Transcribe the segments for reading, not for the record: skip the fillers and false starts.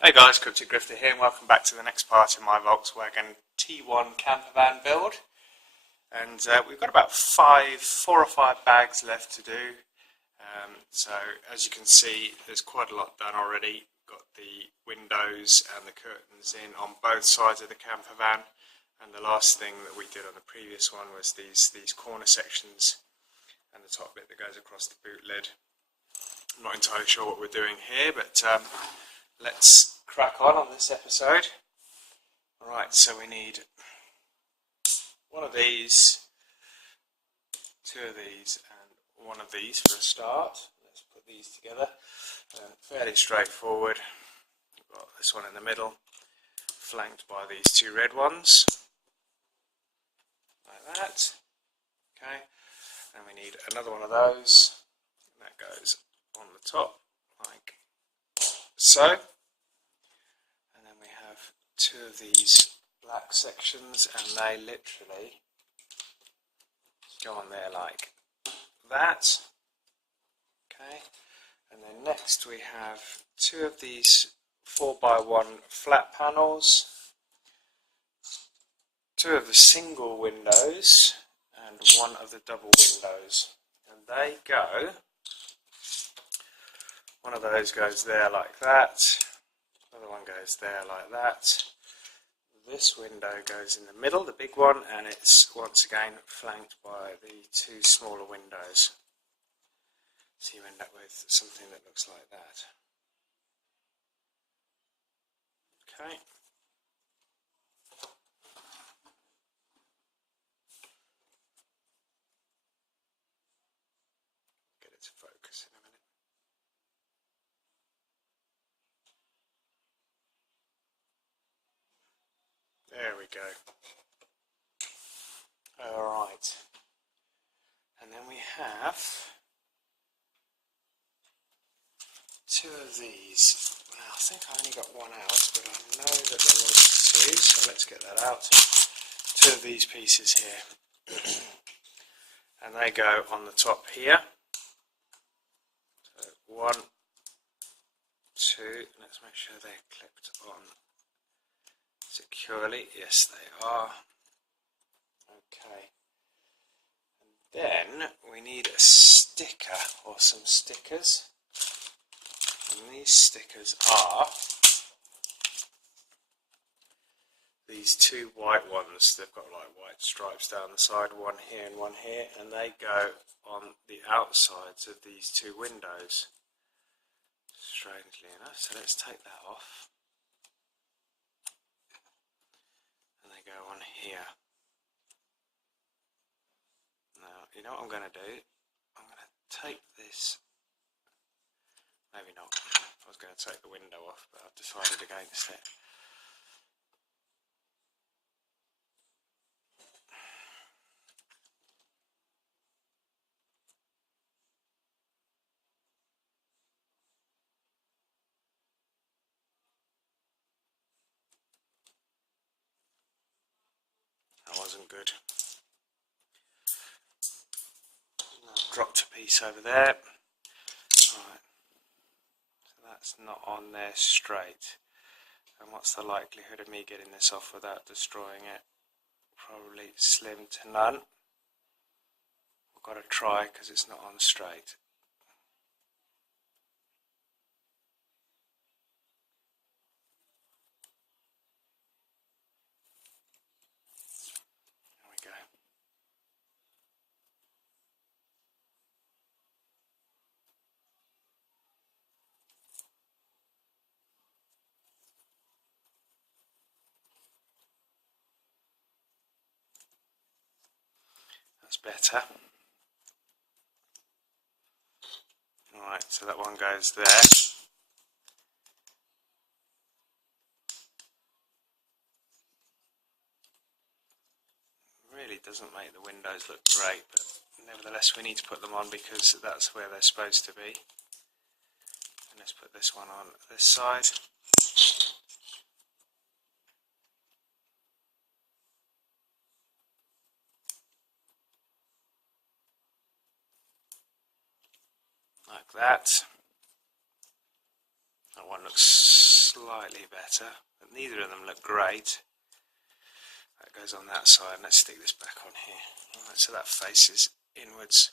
Hey guys, Cryptic Grifter here and welcome back to the next part in my Volkswagen T1 camper van build. And we've got about 4 or 5 bags left to do. So as you can see, there's quite a lot done already. Got the windows and the curtains in on both sides of the camper van. And the last thing that we did on the previous one was these corner sections and the top bit that goes across the boot lid. I'm not entirely sure what we're doing here, but let's crack on this episode. Alright, so we need one of these, 2 of these, and 1 of these for a start. Let's put these together. Fairly straightforward. We've got this one in the middle, flanked by these 2 red ones, like that. Okay, and we need another one of those, and that goes on the top, like so. And then we have 2 of these black sections, and they literally go on there like that. Okay, and then next we have 2 of these 4x1 flat panels, 2 of the single windows, and 1 of the double windows, and they go, one of those goes there like that, another one goes there like that. This window goes in the middle, the big one, and it's once again flanked by the 2 smaller windows. So you end up with something that looks like that. Okay. Get it to focus in a minute. There we go. Alright. And then we have 2 of these. Well, I think I only got 1 out, but I know that there was 2, so let's get that out. 2 of these pieces here. And they go on the top here. So 1, 2, let's make sure they're clipped on securely. Yes, they are. Okay. And then we need a sticker, or some stickers. And these stickers are these 2 white ones. They've got like white stripes down the side, 1 here and 1 here, and they go on the outsides of these 2 windows, strangely enough. So let's take that off, and they go on here. Now, you know what I'm going to do? I'm going to take this, maybe not, I was going to take the window off, but I've decided against it. That wasn't good. I've dropped a piece over there. Right. So that's not on there straight. And what's the likelihood of me getting this off without destroying it? Probably slim to none. I've got to try because it's not on straight. There we go. That's better. Alright, so that one goes there. Really doesn't make the windows look great, but nevertheless we need to put them on because that's where they're supposed to be. And let's put this one on this side. Like that. That one looks slightly better, but neither of them look great. That goes on that side. Let's stick this back on here. Alright, so that faces inwards.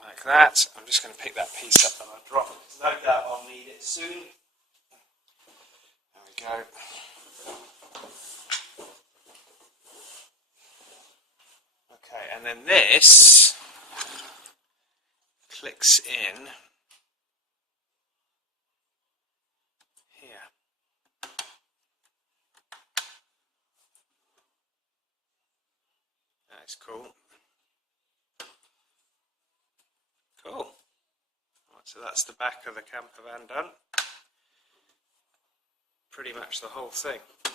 Like that. I'm just going to pick that piece up and I'll drop it. No doubt I'll need it soon. There we go. Okay, and then this clicks in here. That's cool. Cool. Right, so that's the back of the camper van done. Pretty much the whole thing. The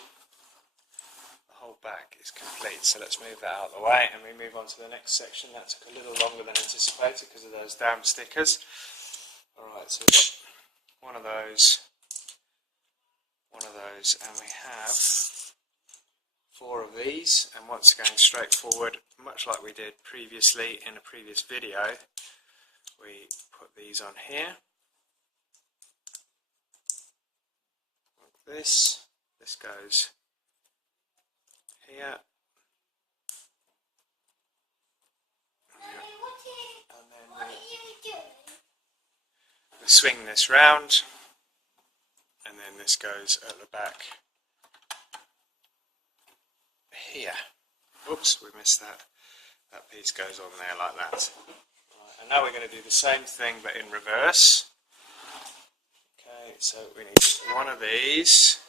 whole back is complete. So let's move that out of the way and we move on to the next section. That took a little longer than anticipated because of those damn stickers. Alright, so we've got one of those, and we have 4 of these. And once again, straightforward, much like we did previously in a previous video. We put these on here, like this. This goes here, and then we swing this round, and then this goes at the back here. Oops, we missed that. That piece goes on there like that. And now we're going to do the same thing but in reverse. Okay, so we need one of these.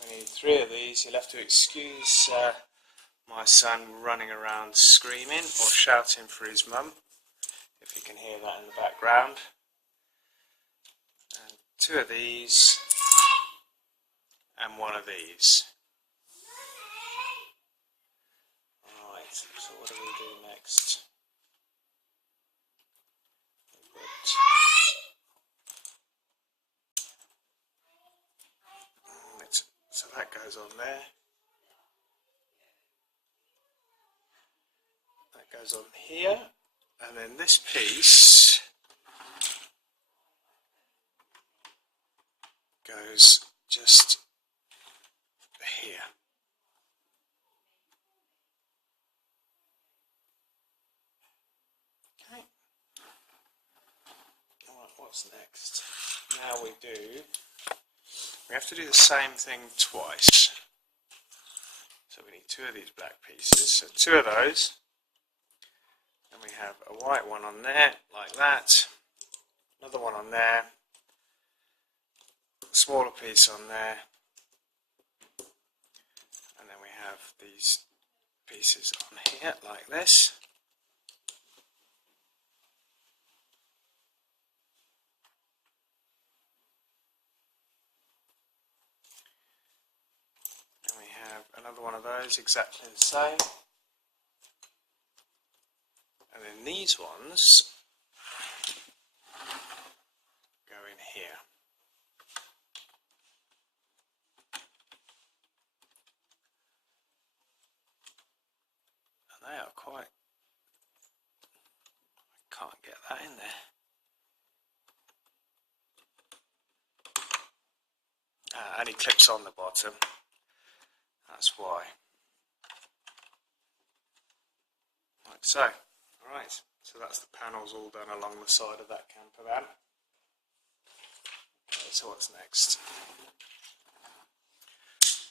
We need 3 of these. You'll have to excuse my son running around screaming or shouting for his mum, if you can hear that in the background. And 2 of these and 1 of these. So what do we do next? So that goes on there. That goes on here. And then this piece goes just here. What's next? Now we have to do the same thing twice. So we need 2 of these black pieces, so 2 of those, and we have a white one on there, like that, another one on there, a smaller piece on there, and then we have these pieces on here, like this. Another one of those, exactly the same. And then these ones go in here. And they are quite... I can't get that in there. And it clips on the bottom. That's why. Like so. Alright, so that's the panels all done along the side of that camper van. Okay, so what's next?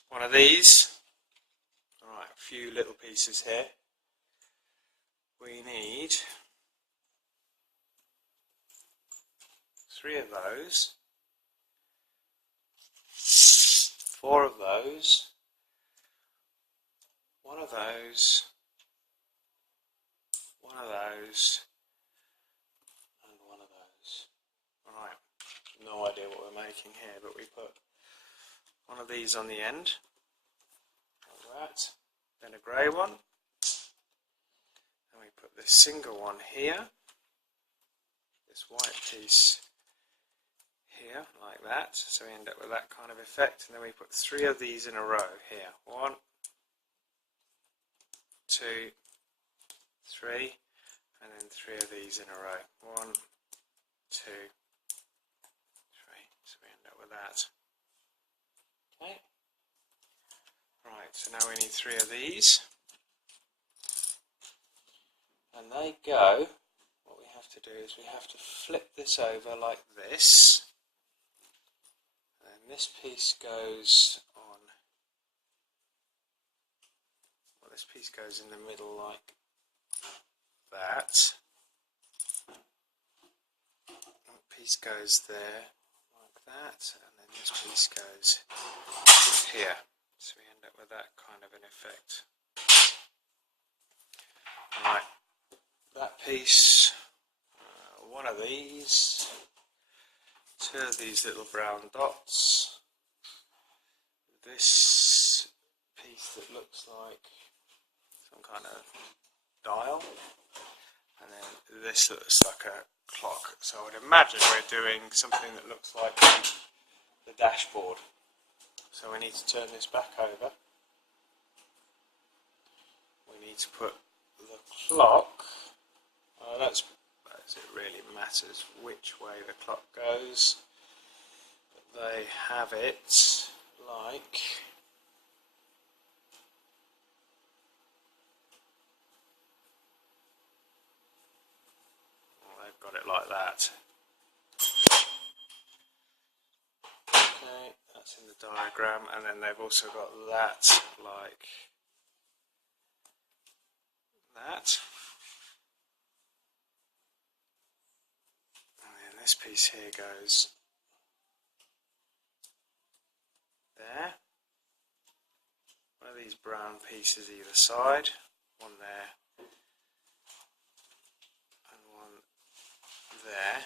One of these. Alright, a few little pieces here. We need 3 of those, 4 of those, 1 of those, 1 of those, and 1 of those. Alright, no idea what we're making here, but we put one of these on the end, like that, then a grey one, and we put this single one here, this white piece here, like that, so we end up with that kind of effect, and then we put 3 of these in a row here, 1, 2, 3, and then these in a row. 1, 2, 3. So we end up with that. Okay. Right, so now we need 3 of these. And they go, what we have to do is we have to flip this over like this. And this piece goes on, well, this piece goes in the middle like that. One piece goes there like that, and then this piece goes here. So we end up with that kind of an effect. Right, that piece, one of these, 2 of these little brown dots, this piece that looks like some kind of dial, and then this looks like a clock. So I would imagine we're doing something that looks like the dashboard. So we need to turn this back over. We need to put the clock, I don't suppose it really matters which way the clock goes, but they have it like they've got it like that. Okay, that's in the diagram, and then they've also got that like that. And then this piece here goes there. One of these brown pieces either side, one there and one there,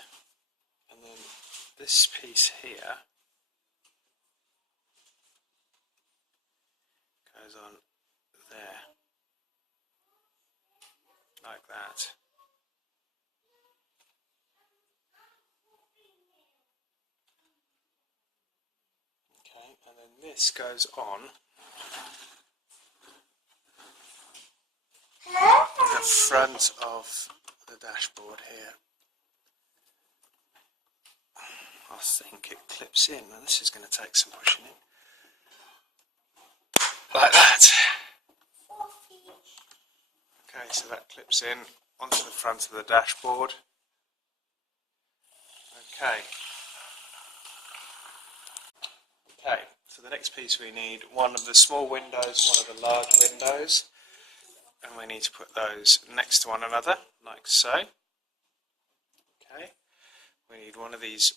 and then this piece here goes on there, like that. Okay, and then this goes on the front of the dashboard here. I think it clips in, and this is going to take some pushing in. Like that. Okay, so that clips in onto the front of the dashboard. Okay. Okay, so the next piece we need one of the small windows, one of the large windows, and we need to put those next to one another, like so. Okay, we need one of these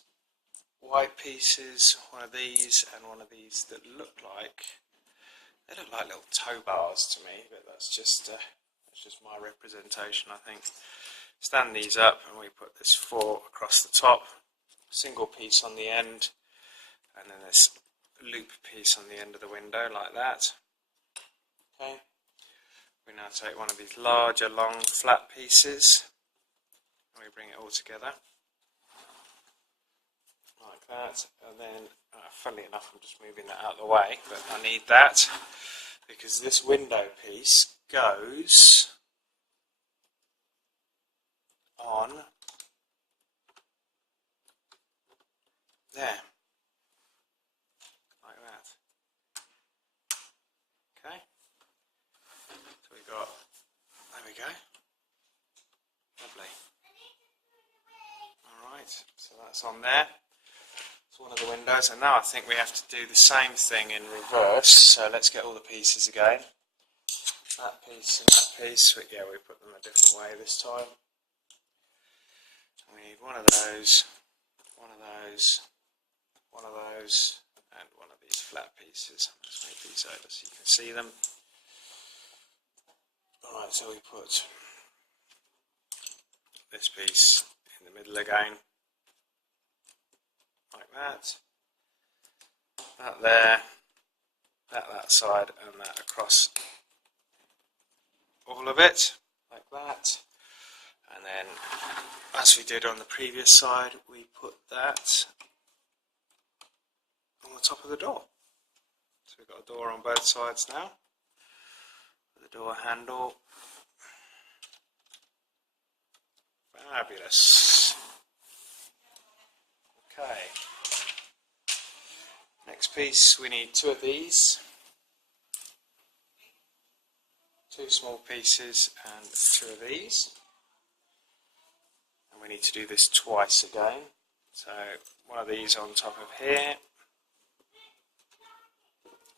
white pieces, one of these, and one of these that look like, they look like little tow bars to me, but that's just my representation, I think. Stand these up, and we put this 4 across the top, single piece on the end, and then this loop piece on the end of the window, like that. Okay. We now take one of these larger, long, flat pieces, and we bring it all together, like that, and then, funnily enough, I'm just moving that out of the way, but I need that, because this window piece goes on there, like that. Okay, so we got, there we go, lovely. Alright, so that's on there. It's one of the windows, and now I think we have to do the same thing in reverse, so let's get all the pieces again. That piece and that piece, but yeah, we put them a different way this time. We need one of those, one of those, one of those, and one of these flat pieces. Let's move these over so you can see them. Alright, so we put this piece in the middle again, like that. That there, that side, and that across all of it, like that. And then, as we did on the previous side, we put that on the top of the door. So we've got a door on both sides now, with the door handle. Fabulous. Okay. Next piece, we need 2 of these. 2 small pieces and 2 of these. And we need to do this twice again. So one of these on top of here,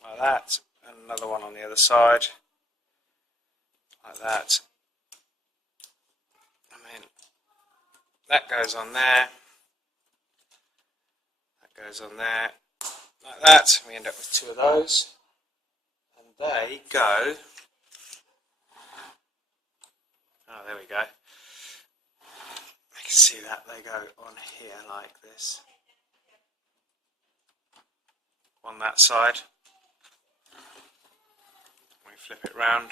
like that, and another one on the other side, like that. And then that goes on there, that goes on there, like that. We end up with 2 of those, and they go, oh there we go, you can see that they go on here like this, on that side. We flip it round,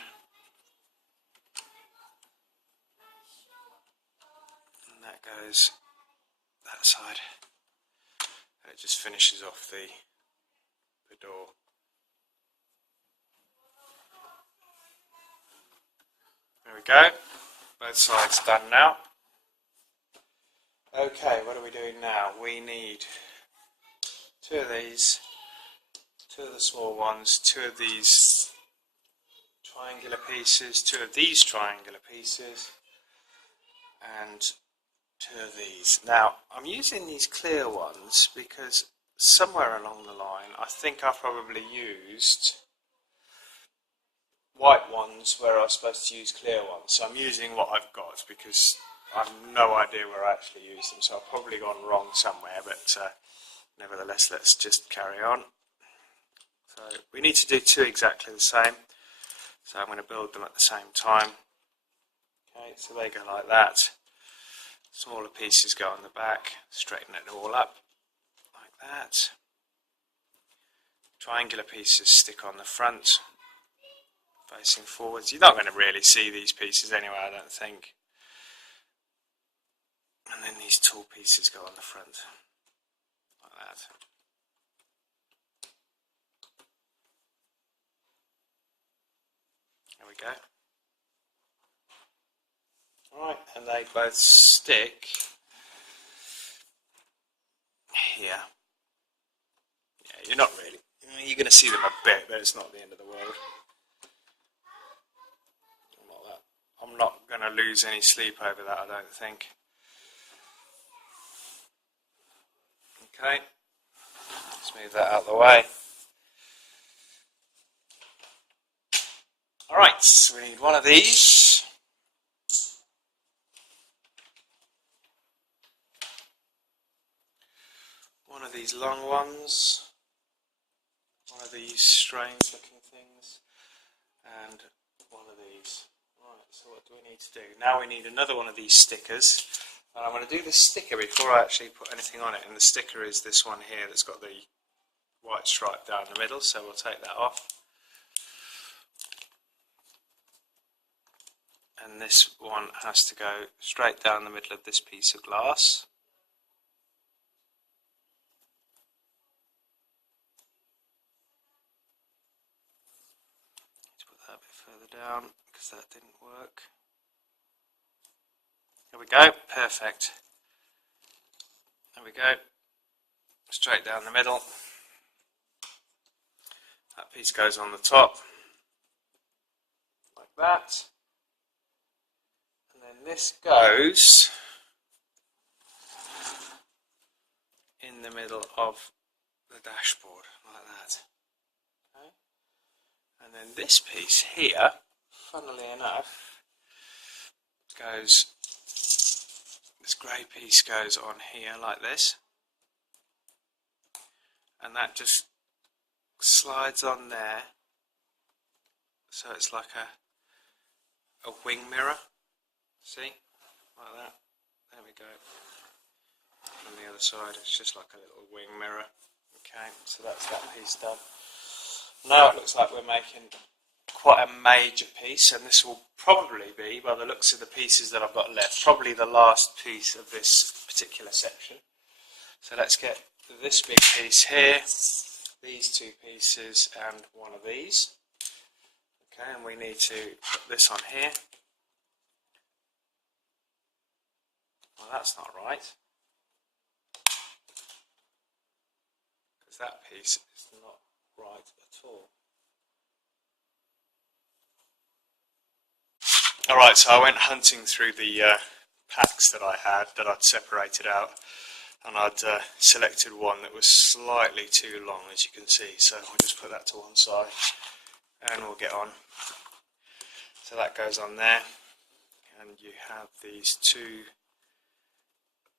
and that goes that side, and it just finishes off the door. There we go, both sides done now. Okay, what are we doing now? We need 2 of these, 2 of the small ones, 2 of these triangular pieces, 2 of these triangular pieces, and 2 of these. Now, I'm using these clear ones because somewhere along the line I think I probably used white ones where I was supposed to use clear ones. So I'm using what I've got because I have no idea where I actually used them, so I've probably gone wrong somewhere, but nevertheless, let's just carry on. So we need to do 2 exactly the same, so I'm going to build them at the same time. Okay, so they go like that. Smaller pieces go on the back, straighten it all up, like that. Triangular pieces stick on the front, facing forwards. You're not going to really see these pieces anyway, I don't think. And then these tall pieces go on the front, like that. There we go. Alright, and they both stick here. Yeah, you're not really, you're going to see them a bit, but it's not the end of the world. I'm not going to lose any sleep over that, I don't think. Okay, let's move that out of the way. Alright, so we need 1 of these. One of these long ones. 1 of these strange looking things. And 1 of these. Right, so what do we need to do? Now we need another 1 of these stickers. And I'm going to do the sticker before I actually put anything on it. And the sticker is this one here that's got the white stripe down the middle, so we'll take that off. And this one has to go straight down the middle of this piece of glass. Let's put that a bit further down because that didn't work. There we go, perfect. There we go, straight down the middle. That piece goes on the top, like that. And then this goes in the middle of the dashboard, like that. Okay. And then this piece here, funnily enough, goes, this grey piece goes on here like this, and that just slides on there, so it's like a wing mirror, see, like that. There we go. On the other side it's just like a little wing mirror. Okay, so that's that piece done. Now it looks like we're making quite a major piece, and this will probably be, by the looks of the pieces that I've got left, probably the last piece of this particular section. So let's get this big piece here, these 2 pieces, and 1 of these. Okay, and we need to put this on here. that's not right, because that piece is not right at all. Alright, so I went hunting through the packs that I had, that I'd separated out, and I'd selected one that was slightly too long, as you can see, so we'll just put that to one side and we'll get on. So that goes on there, and you have these two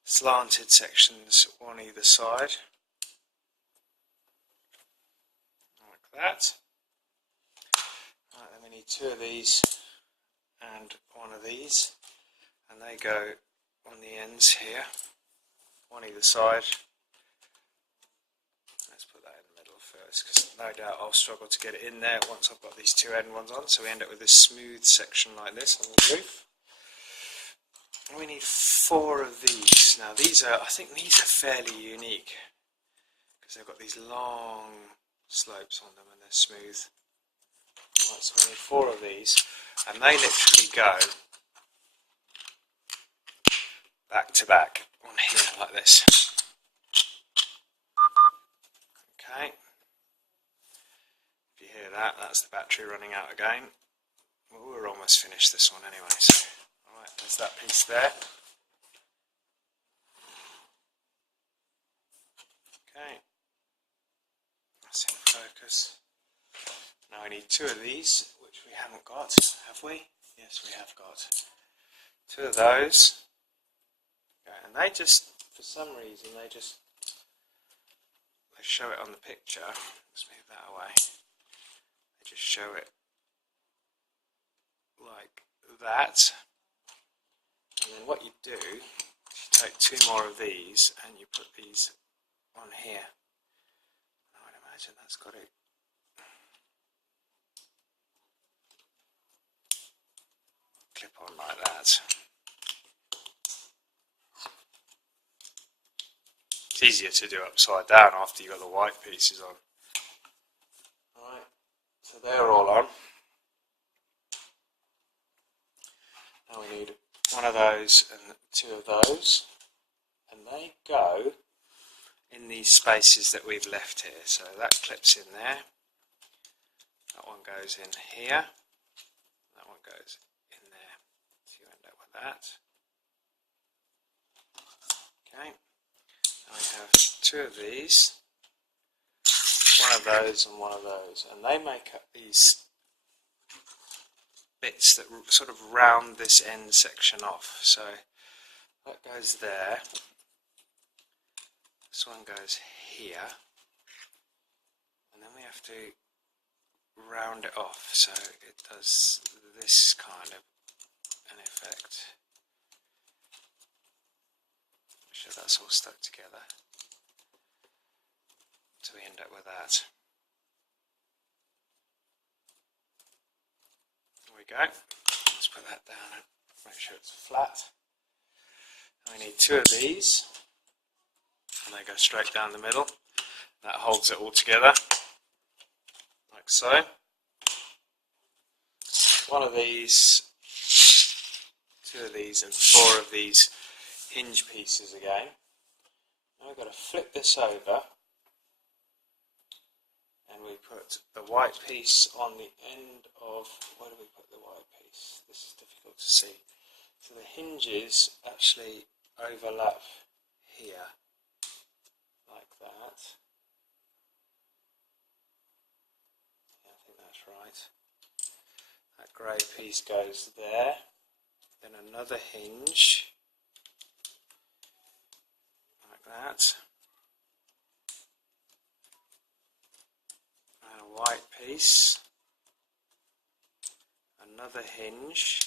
slanted sections, one either side, like that. Right, then we need two of these and one of these, and they go on the ends here, one either side. Let's put that in the middle first, because no doubt I'll struggle to get it in there once I've got these two end ones on, so we end up with this smooth section like this on the roof. And we need 4 of these. Now these are, I think these are fairly unique, because they've got these long slopes on them and they're smooth. Right, so we need 4 of these, and they literally go back to back on here like this. Okay, if you hear that, that's the battery running out again. Well, we're almost finished this one anyway, so alright, there's that piece there. Okay, that's in focus. Now we need 2 of these, which we haven't got, have we? Yes, we have got 2 of those. Okay, and they just, for some reason, they show it on the picture. Let's move that away. They just show it like that. And then what you do is you take 2 more of these and you put these on here. I would imagine that's got to clip on like that. It's easier to do upside down after you've got the white pieces on. Alright, so they're all on. Now we need 1 of those and 2 of those, and they go in these spaces that we've left here. So that clips in there, that one goes in here, that one goes in there, so you end up with that. Okay, now we have 2 of these, 1 of those and 1 of those, and they make up these bits that sort of round this end section off. So that goes there, this one goes here, and then we have to round it off so it does this kind of an effect. Make sure that's all stuck together, so we end up with that. There we go. Let's put that down and make sure it's flat. And we need 2 of these, and they go straight down the middle. That holds it all together, like so. 1 of these, 2 of these, and 4 of these hinge pieces again. Now we've got to flip this over, and we put the white piece on the end of, where do we put the white piece? This is difficult to see. So the hinges actually overlap here, like that. Yeah, I think that's right. That grey piece goes there, then another hinge, like that, and a white piece, another hinge,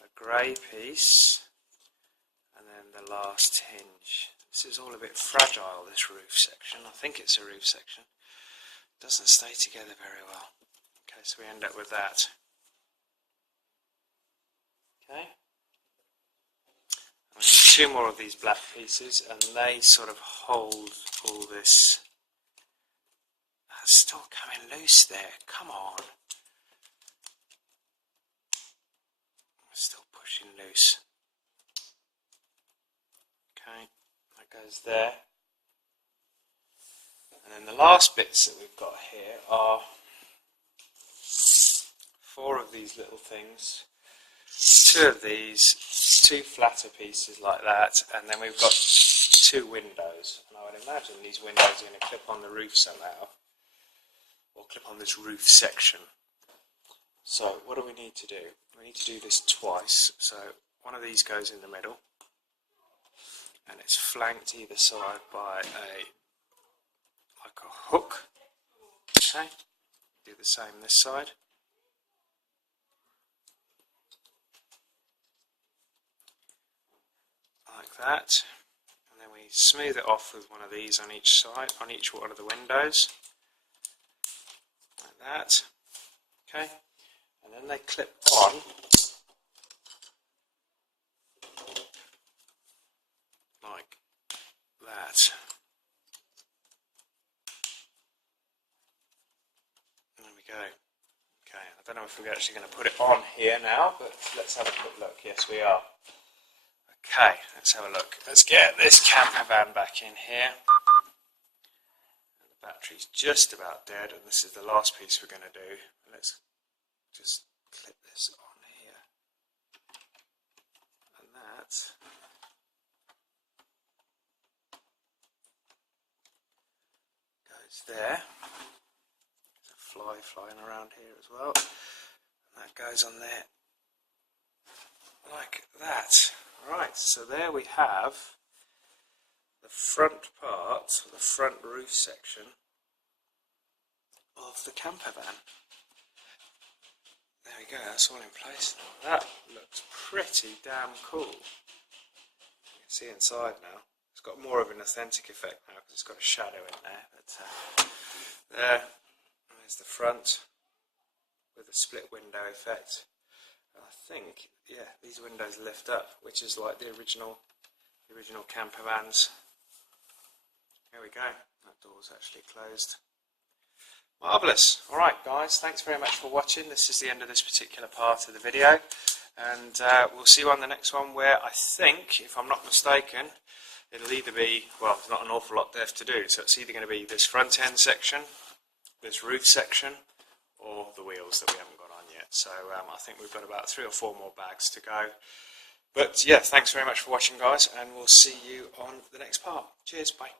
a grey piece, and then the last hinge. This is all a bit fragile, this roof section. I think it's a roof section. It doesn't stay together very well. Okay, so we end up with that. Okay. We need 2 more of these black pieces, and they sort of hold all this. That's still coming loose there. Come on. We're still pushing loose. goes there. And then the last bits that we've got here are 4 of these little things, 2 of these, 2 flatter pieces like that, and then we've got 2 windows. And I would imagine these windows are going to clip on the roof somehow, or clip on this roof section. So what do we need to do? We need to do this twice. So one of these goes in the middle, and it's flanked either side by like a hook. Okay, do the same this side. Like that, and then we smooth it off with one of these on each side, on each one of the windows, like that. Okay, and then they clip on like that. There we go. Okay, I don't know if we're actually going to put it on here now, but let's have a quick look. Yes, we are. Okay, let's have a look. Let's get this camper van back in here. The battery's just about dead, and this is the last piece we're going to do. Let's just clip this on here. And that goes there. There's a fly flying around here as well. And that goes on there like that. Right, so there we have the front part, the front roof section of the camper van. There we go, that's all in place now. That looks pretty damn cool. You can see inside now. It's got more of an authentic effect now because it's got a shadow in there. But, there's the front with a split window effect. I think, yeah, these windows lift up, which is like the original camper vans. There we go. That door's actually closed. Marvellous. Alright guys, thanks very much for watching. This is the end of this particular part of the video. And we'll see you on the next one where I think, if I'm not mistaken, it'll either be, well, there's not an awful lot left to do. So it's either going to be this front end section, this roof section, or the wheels that we haven't got on yet. So I think we've got about 3 or 4 more bags to go. But yeah, thanks very much for watching guys, and we'll see you on the next part. Cheers, bye.